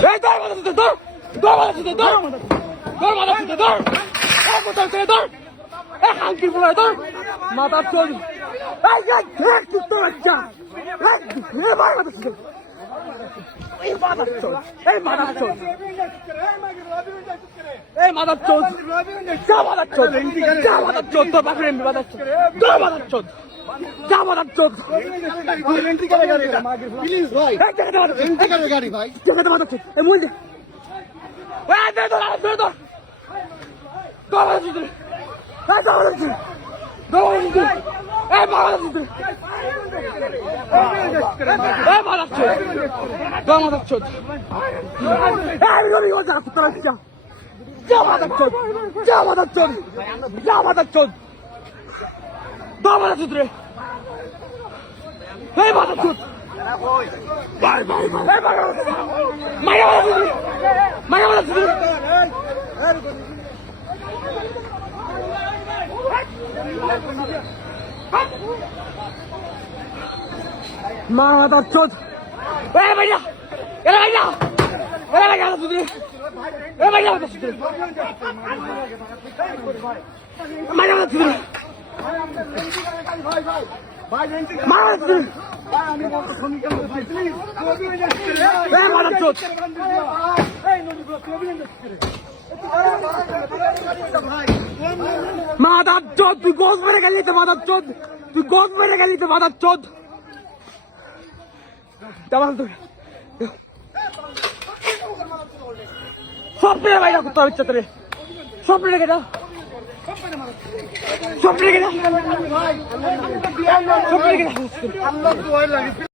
এই দর মাথা তুই দর দর মাথা তুই দর দর মাথা তুই দর এই কোথাও তুই দর এই হাঙ্কি বলে দর মাথা চল এই এক কুত্তা বাচ্চা এই মাথা তুই এই মাথা চল এই মাথা চল এই মাথা চল যা মাথা চল যা মাথা চল তোর বাপের এমবি মাথা চল তোর মাথা চল যা মাথা চল এন্ট্রি করে গাড়ি প্লিজ ভাই এন্ট্রি করে গাড়ি ভাই জায়গাতে মাথা চল এই মুই দে এই দে দর দর দর দর মাথা চল এই দর মাথা চল দর মাথা চল এই মাথা চল এই মাথা চল দর মাথা চল এই গরি ও যা কুত্তা বাচ্চা যা মাথা চল যা মাথা চল যা মাথা চল দর মাথা চল রে এই মাথা চল বাই বাই বাই এই মাথা চল মাথা চল মাথা চল এই ভাইয়া এরা ভাইয়া এরা ভাইয়া তুই এই ভাইয়া মাথা চল মাথা চল মাথা চল আমি বলতে শুনি কেন ভাই প্লিজ এই মাথা চল এই নদী ব্লক মাথা চল তুই গোস মেরে গেলি তো মাথা চল তুই গোস মেরে গেলি তো মাথা চল যাবাল তুই সব পেয়ে বাইরা করতে হবে তোরে সব পেয়ে গেটা সব পেয়ে গেটা সব পেয়ে গেটা আল্লাহ তো হয় লাগে